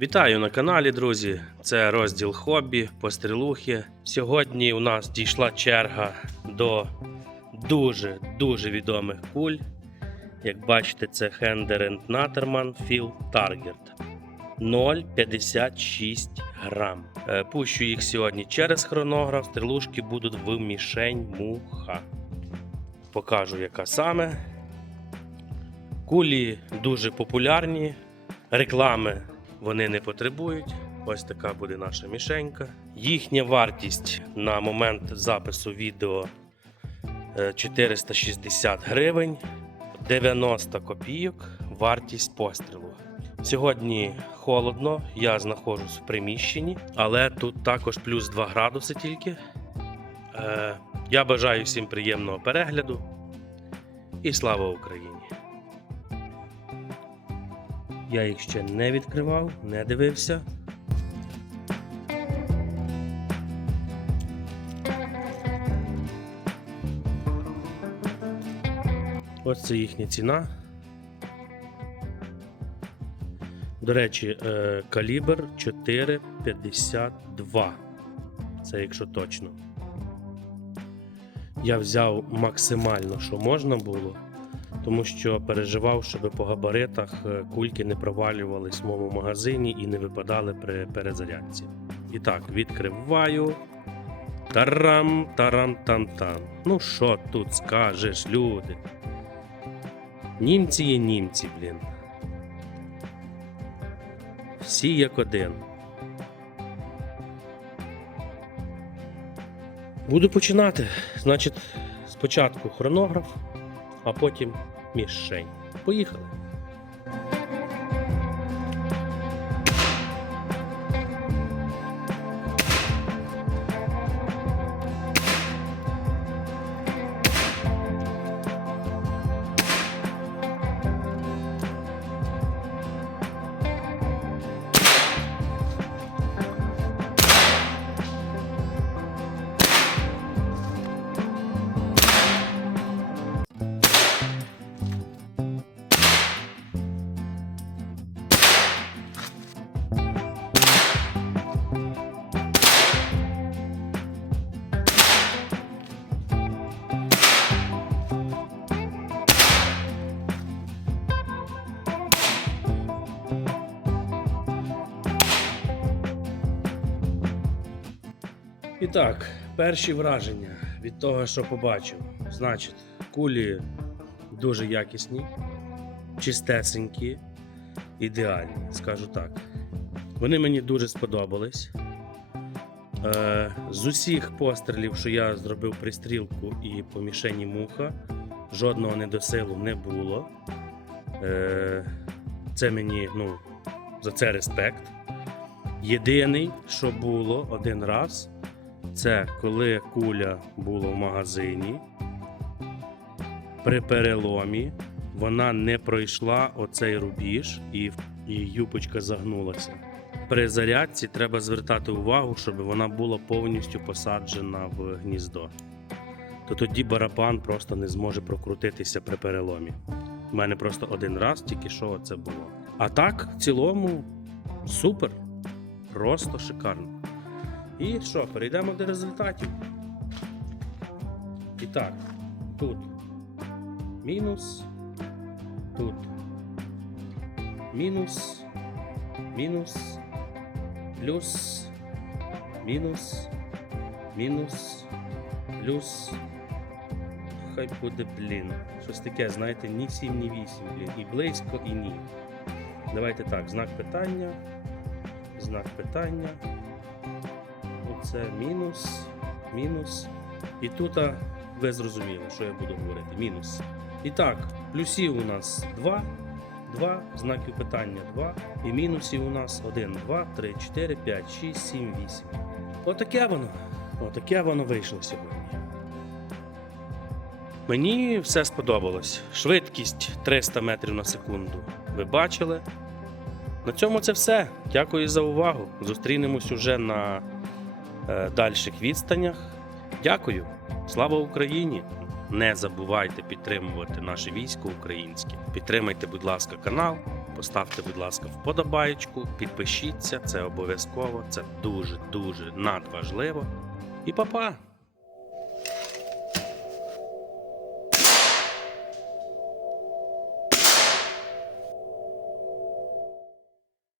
Вітаю на каналі, друзі. Це розділ хобі, пострілухи. Сьогодні у нас дійшла черга до дуже-дуже відомих куль. Як бачите, це Hender Natterman Field Target 0,56 грам. Е, Пущу їх сьогодні через хронограф. Стрілушки будуть в мішень муха. Покажу, яка саме. Кулі дуже популярні, реклами вони не потребують. Ось така буде наша мішенька. Їхня вартість на момент запису відео е, 460 гривень, 90 копійок вартість пострілу. Сьогодні холодно, я знаходжусь в приміщенні, але тут також плюс 2 градуси тільки. Е, Я бажаю всім приємного перегляду і слава Україні! Я їх ще не відкривав, не дивився. Ось це їхня ціна. До речі, е, калібр 4,52. Це якщо точно. Я взяв максимально, що можна було тому що переживав, щоб по габаритах е, кульки не провалювались в моєму магазині і не випадали при перезарядці. І так, відкриваю. Тарам, тарам там там. Ну що тут скажеш, люди? Німці є німці, блін. Всі як один. Буду починати. Значить, спочатку хронограф, а потім мішень. Поїхали. І так, перші враження від того, що побачив. Значить, кулі дуже якісні, чистесенькі, ідеальні, скажу так. Вони мені дуже сподобались. Е, з усіх пострілів, що я зробив пристрілку і по мішені муха, жодного недосилу не було. Е, це мені, ну, за це респект. Єдиний, що було один раз, це коли куля була в магазині. При переломі вона не пройшла оцей рубіж і, і юпочка загнулася. При зарядці треба звертати увагу, щоб вона була повністю посаджена в гніздо. То тоді барабан просто не зможе прокрутитися при переломі. У мене просто один раз тільки що це було. А так, в цілому, супер. Просто шикарно. І що, перейдемо до результатів. І так, тут мінус, тут мінус, мінус, плюс, мінус, мінус, плюс. Хай буде, блін. Щось таке, знаєте, ні 7, ні 8, блін. І близько, і ні. Давайте так, знак питання. Знак питання. Оце мінус, мінус. І тут ви зрозуміли, що я буду говорити. Мінус. І так, плюсів у нас 2, 2, знаків питання 2. І мінусів у нас 1, 2, 3, 4, 5, 6, 7, 8. Отаке воно. Отаке воно вийшло сьогодні. Мені все сподобалось. Швидкість 300 метрів на секунду. Ви бачили? На цьому це все. Дякую за увагу. Зустрінемось уже на дальших відстанях. Дякую. Слава Україні! Не забувайте підтримувати наше військо українське. Підтримайте, будь ласка, канал, поставте, будь ласка, вподобаєчку, підпишіться, це обов'язково, це дуже дуже надважливо. І па-па!